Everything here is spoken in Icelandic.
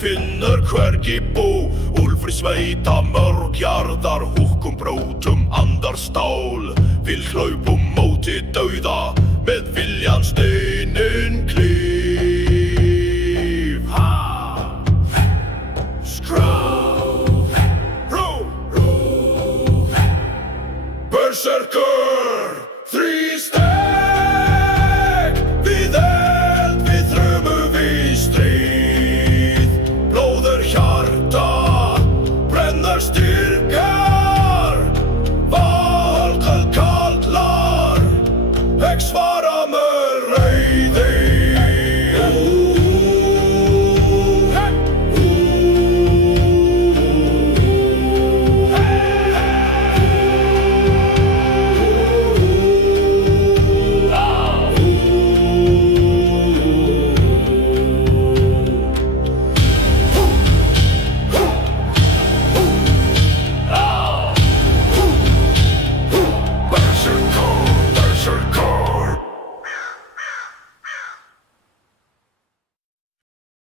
finnur hvergi bú. Úlfur sveita mörg jarðar, húkkum brótum andar stál. Við hlaupum móti dauða með viljan steininn klíð.